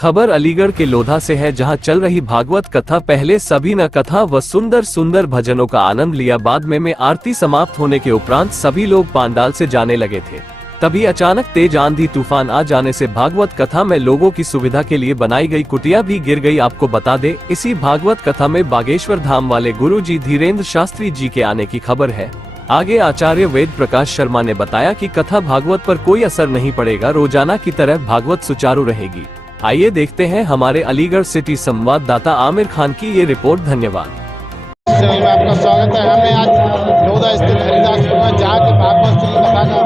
खबर अलीगढ़ के लोधा से है, जहां चल रही भागवत कथा। पहले सभी ने कथा व सुंदर सुंदर भजनों का आनंद लिया। बाद में आरती समाप्त होने के उपरांत सभी लोग पंडाल से जाने लगे थे। तभी अचानक तेज आंधी तूफान आ जाने से भागवत कथा में लोगों की सुविधा के लिए बनाई गई कुटिया भी गिर गई। आपको बता दे, इसी भागवत कथा में बागेश्वर धाम वाले गुरु जी धीरेन्द्र शास्त्री जी के आने की खबर है। आगे आचार्य वेद प्रकाश शर्मा ने बताया कि कथा भागवत पर कोई असर नहीं पड़ेगा, रोजाना की तरह भागवत सुचारू रहेगी। आइए देखते हैं हमारे अलीगढ़ सिटी संवाददाता आमिर खान की ये रिपोर्ट। धन्यवाद। में आपका स्वागत है। हमें आज लोधा स्थित हरिदासपुर में जहाँ की भागवत श्री कथा का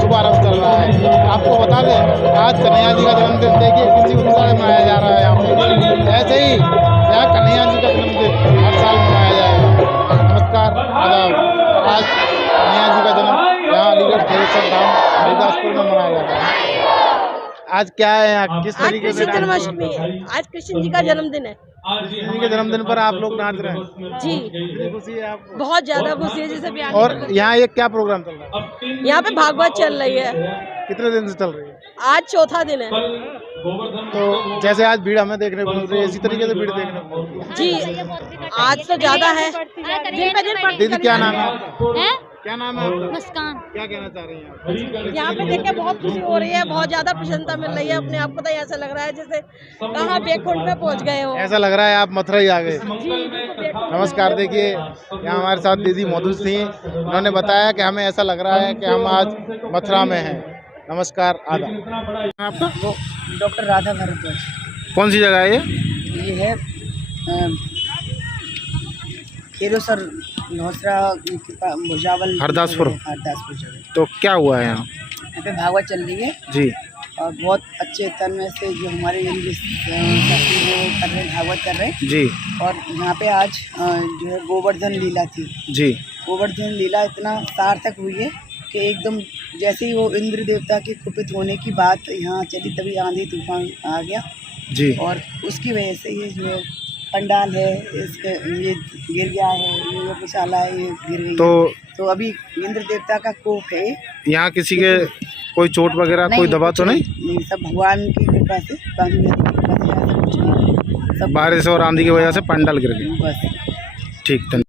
शुभारंभ चल रहा है। आपको बता दें, आज कन्हैया जी का जन्मदिन देखिए किसी उत्साह से मनाया जा रहा है। यहाँ पर ऐसे ही यहाँ कन्हैया जी का जन्मदिन हर साल मनाया जाएगा। नमस्कार, आदाब। आज कन्हैया जी का जन्म यहाँ अलीगढ़ थेरेसर धाम हरिदासपुर में मनाया जाता है। आज क्या है यहाँ, किस तरीके से? जन्माष्टमी है, आज कृष्ण जी का जन्मदिन है। कृष्ण के जन्मदिन पर आप लोग नाच रहे हैं जी। कितनी खुशी है आपको? बहुत ज्यादा खुशी है। जैसे भी और यहाँ ये क्या प्रोग्राम चल रहा है? यहाँ पे भागवत चल रही है। कितने दिन से चल रही है? आज चौथा दिन है। तो जैसे आज भीड़ हमें देखने को मिल रही है, इसी तरीके से भीड़ देखने को मिल रही है जी। आज तो ज्यादा है। दीदी क्या नाम है आपका? क्या नाम है आपका? मुस्कान। क्या कहना चाह रही हैं? यहाँ पे देख के बहुत खुशी हो रही है, बहुत ज्यादा प्रसन्नता मिल रही है। अपने आप को तो ऐसा लग रहा है जैसे कहाँ बैकुंठ में पहुँच गए हो। ऐसा लग रहा है आप मथुरा ही आ गए। नमस्कार। देखिए यहाँ हमारे साथ दीदी मौजूद थी, उन्होंने बताया कि हमें ऐसा लग रहा है कि हम आज मथुरा में हैं। नमस्कार, आदाब। आपका? डॉक्टर राधा भारद्वाज। कौन सी जगह है ये है खेरोसर नौसरा भुजावल हरदासपुर। जगह। तो क्या हुआ है यहाँ पे भागवत चल रही है जी, और बहुत अच्छे तन से जो हमारे शास्त्री जो कर रहे हैं, भागवत कर रहे हैं जी। और यहाँ पे आज जो है गोवर्धन लीला थी जी। गोवर्धन लीला इतना सार्थक हुई है कि एकदम जैसे ही वो इंद्र देवता के कुपित होने की बात यहाँ चली, तभी आंधी तूफान आ गया जी। और उसकी वजह से ये जो पंडाल है इसके ये गिर गया है, ये जो पुशाला है ये गिर गई। तो अभी इंद्र देवता का कोप है। यहाँ किसी के कोई चोट वगैरह कोई दबा तो नहीं? सब भगवान की कृपा से, पानी की कृपा से ऐसा कुछ नहीं। सब बारिश और आंधी की वजह से पंडाल गिर गए। बस ठीक।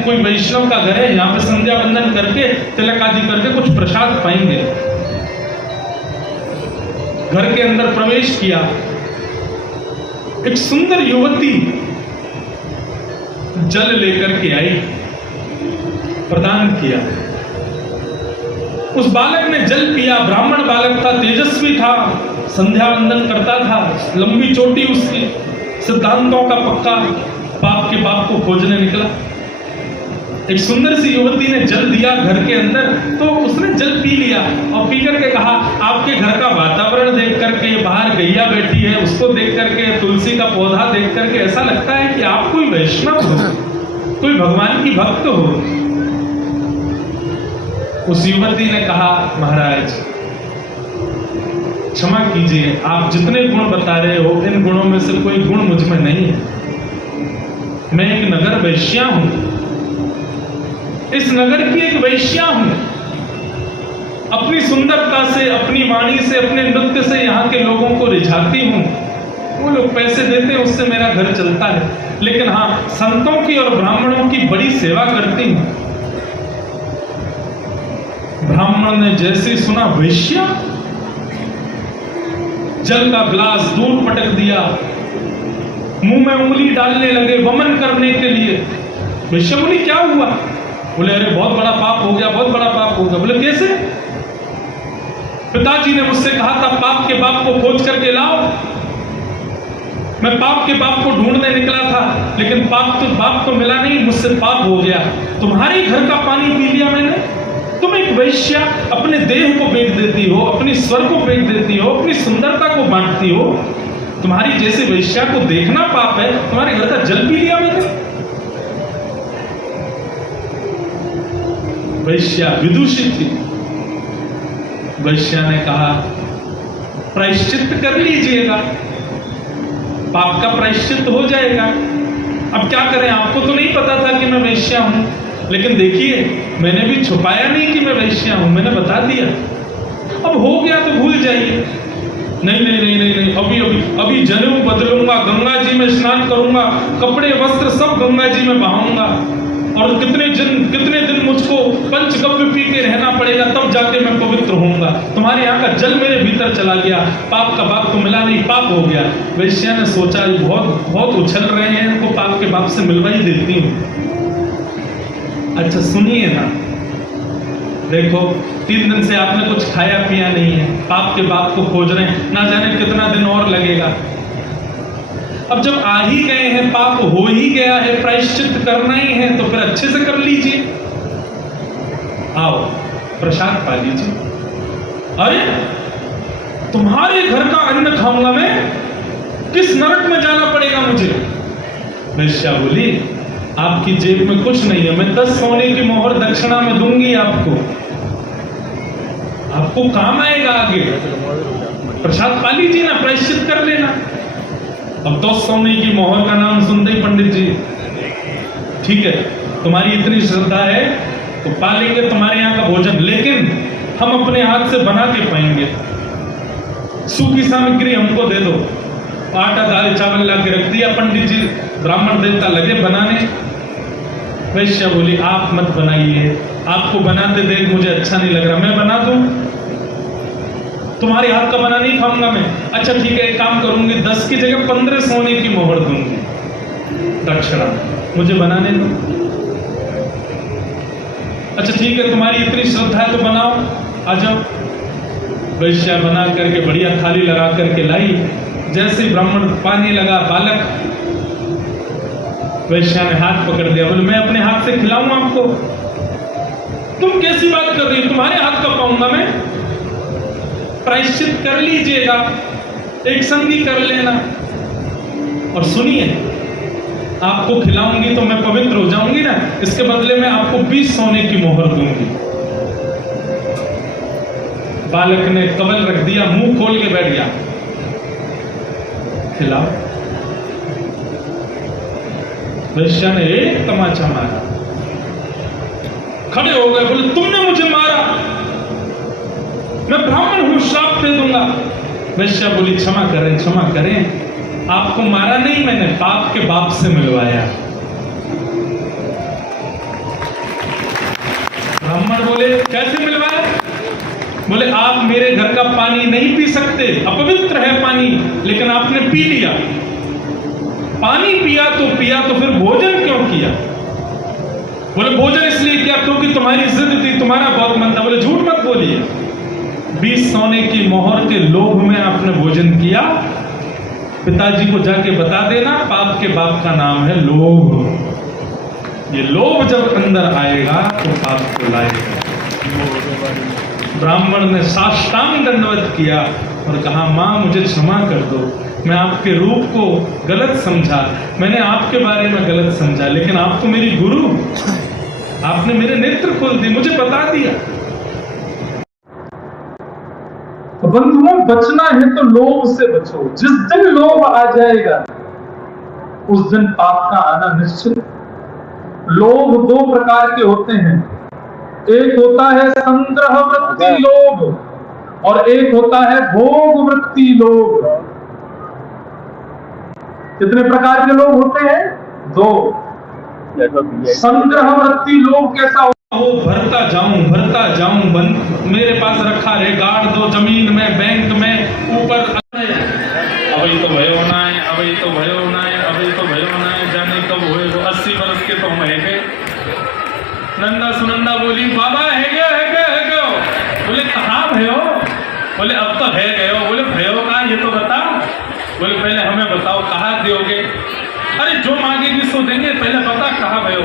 कोई वैष्णव का घर है, यहाँ पे संध्या वंदन करके तिलक आदि करके कुछ प्रसाद पाएंगे। घर के अंदर प्रवेश किया, एक सुंदर युवती जल लेकर के आई, प्रदान किया। उस बालक ने जल पिया। ब्राह्मण बालक था, तेजस्वी था, संध्या वंदन करता था, लंबी चोटी उसकी, सिद्धांतों का पक्का, बाप के बाप को खोजने निकला। एक सुंदर सी युवती ने जल दिया घर के अंदर, तो उसने जल पी लिया और पी करके कहा, आपके घर का वातावरण देख करके, बाहर गैया बैठी है उसको देख करके, तुलसी का पौधा देख करके ऐसा लगता है कि आप कोई वैष्णव हो, कोई भगवान की भक्त हो। उस युवती ने कहा, महाराज क्षमा कीजिए, आप जितने गुण बता रहे हो इन गुणों में से कोई गुण मुझ में नहीं है। मैं एक नगर वैश्या हूं, इस नगर की एक वैश्या हूं। अपनी सुंदरता से, अपनी वाणी से, अपने नृत्य से यहाँ के लोगों को रिझाती हूं। वो लोग पैसे देते हैं, उससे मेरा घर चलता है। लेकिन हाँ, संतों की और ब्राह्मणों की बड़ी सेवा करती हूं। ब्राह्मण ने जैसे सुना वैश्या, जल का ग्लास दूर पटक दिया, मुंह में उंगली डालने लगे वमन करने के लिए। वैश्या बोली क्या हुआ? बोले अरे बहुत बड़ा पाप हो गया, बहुत बड़ा पाप हो गया। बोले कैसे? पिताजी ने मुझसे कहा था पाप के बाप को खोज करके लाओ। मैं पाप के बाप को ढूंढने निकला था, लेकिन बाप तो मिला नहीं, मुझसे पाप हो गया। तुम्हारे घर का पानी पी लिया मैंने। तुम एक वैश्या अपने देह को बेच देती हो, अपनी स्वर को बेच देती हो, अपनी सुंदरता को बांटती हो। तुम्हारी जैसे वैश्या को देखना पाप है, तुम्हारे घर का जल पी लिया मैंने। वैश्या विदुषी थी। वैश्या ने कहा प्रायश्चित कर लीजिएगा, पाप का प्रायश्चित हो जाएगा। अब क्या करें, आपको तो नहीं पता था कि मैं वैश्या हूं, लेकिन देखिए मैंने भी छुपाया नहीं कि मैं वैश्या हूं, मैंने बता दिया। अब हो गया तो भूल जाइए। नहीं नहीं नहीं नहीं नहीं, अभी जनेऊ बदलूंगा, गंगा जी में स्नान करूंगा, कपड़े वस्त्र सब गंगा जी में बहाऊंगा, और कितने दिन मुझको पंचगव्य पी के रहना पड़ेगा, तब जाके मैं पवित्र होऊंगा। तुम्हारे यहाँ का जल मेरे भीतर चला गया, पाप का बाप तो मिला नहीं, पाप हो गया। वैश्या ने सोचा बहुत उछल रहे हैं, इनको पाप के बाप से मिलवा ही देती हूँ। अच्छा सुनिए ना, देखो 3 दिन से आपने कुछ खाया पिया नहीं है, पाप के बाप को खोज रहे हैं, ना जाने कितना दिन और लगेगा। अब जब आ ही गए हैं, पाप हो ही गया है, प्रायश्चित करना ही है, तो फिर अच्छे से कर लीजिए। आओ प्रसाद पा लीजिए। अरे तुम्हारे घर का अन्न खाऊंगा मैं, किस नरक में जाना पड़ेगा मुझे? वैश्या बोली आपकी जेब में कुछ नहीं है, मैं 10 सोने की मोहर दक्षिणा में दूंगी आपको काम आएगा आगे। प्रसाद पा लीजिए ना, प्रायश्चित कर लेना। अब 10 सोने की मोहर का नाम सुनते ही पंडित जी, ठीक है तुम्हारी इतनी श्रद्धा है तो पा लेंगे तुम्हारे यहाँ का भोजन, लेकिन हम अपने हाथ से बना के पाएंगे। सूखी सामग्री हमको दे दो। आटा दाल चावल ला के रख दिया पंडित जी, ब्राह्मण देवता लगे बनाने। वैश्या बोली आप मत बनाइए, आपको बनाते देख मुझे अच्छा नहीं लग रहा, मैं बना दूं? तुम्हारे हाथ का बना नहीं खाऊंगा मैं। अच्छा ठीक है, एक काम करूंगी, 10 की जगह 15 सोने की मोहर दूंगी दक्षिणा, मुझे बनाने दो। अच्छा ठीक है, तुम्हारी इतनी श्रद्धा है तो बनाओ, आ जाओ। वैश्या बना करके बढ़िया थाली लगा करके लाई। जैसे ब्राह्मण पाने लगा बालक, वैश्या ने हाथ पकड़ दिया, बोले मैं अपने हाथ से खिलाऊं आपको? तुम कैसी बात कर रही हो, तुम्हारे हाथ का पाऊंगा मैं? प्रायश्चित कर लीजिएगा, एक संधि कर लेना, और सुनिए आपको खिलाऊंगी तो मैं पवित्र हो जाऊंगी ना, इसके बदले में आपको 20 सोने की मोहर दूंगी। बालक ने कमल रख दिया, मुंह खोल के बैठ गया। खिलाओ। वैश्या ने एक तमाचा मारा, खड़े हो गए, बोले तुमने मुझे मारा, मैं ब्राह्मण हूं, श्राप दे दूंगा। वैश्या बोली क्षमा करें, आपको मारा नहीं मैंने, पाप के बाप से मिलवाया। ब्राह्मण बोले कैसे मिलवाया? बोले आप मेरे घर का पानी नहीं पी सकते, अपवित्र है पानी, लेकिन आपने पी लिया। पानी पिया तो फिर भोजन क्यों किया? बोले भोजन इसलिए किया क्योंकि तुम्हारी जिद थी, तुम्हारा बहुत मन था। बोले झूठ मत बोलिए, 20 सोने की मोहर के लोभ में आपने भोजन किया। पिताजी को जाके बता देना, पाप के बाप का नाम है लोभ। ये लोभ जब अंदर आएगा तो पाप को लाएगा। ब्राह्मण ने साष्टांग दंडवत किया और कहा मां मुझे क्षमा कर दो, मैं आपके रूप को गलत समझा, मैंने आपके बारे में गलत समझा, लेकिन आप तो मेरी गुरु, आपने मेरे नेत्र खोल दिए, मुझे बता दिया। बंधुओं बचना है तो लोभ से बचो। जिस दिन लोभ आ जाएगा उस दिन पाप का आना निश्चित। लोभ दो प्रकार के होते हैं, एक होता है संग्रह वृत्ति लोभ और एक होता है भोग वृत्ति लोभ। कितने प्रकार के लोभ होते हैं? दो। संग्रह वृत्ति लोभ कैसा हो, भरता जाऊं मेरे पास रखा है गाड़ दो जमीन में, बैंक में, ऊपर अभी तो भयो ना है, अभी तो भयो ना है, अभी तो भयो ना है, जाने कब हुए वो 80 वर्ष के तो हम है। नंदा सुनंदा बोली बाबा है गयो। बोले कहाँ भयो? बोले अब तो है गयो। बोले भयो कहाँ ये तो बता। बोले पहले हमें बताओ कहाँ दोगे? अरे जो मांगेगी सो देंगे, पहले बता कहाँ भयो।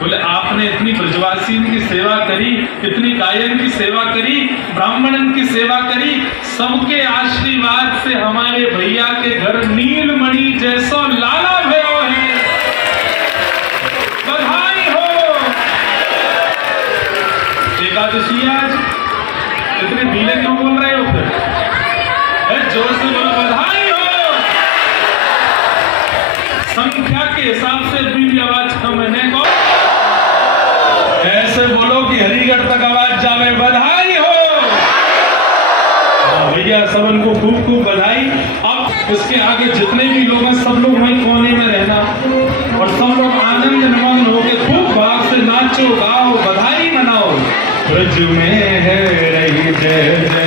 बोले आपने इतनी ब्रजवासी की सेवा करी, इतनी गायन की सेवा करी, ब्राह्मणन की सेवा करी, सबके आशीर्वाद से हमारे भैया के घर नीलमणि जैसो लाला भयो है। बधाई हो। एकादशी आज इतने ढीले क्यों बोल रहे हो? फिर जोर से बोलो बधाई हो। संख्या के हिसाब से भी आवाज कम है को ऐसे बोलो कि हरिगढ़ तक आवाज जावे बधाई हो। भैया सबन को खूब खूब बधाई। अब इसके आगे जितने भी लोग हैं सब लोग वहीं कोने में रहना और सब लोग आनंद मग्न होकर खूब भाव से नाचो गाओ बधाई मनाओ। ब्रज में है रही जय जय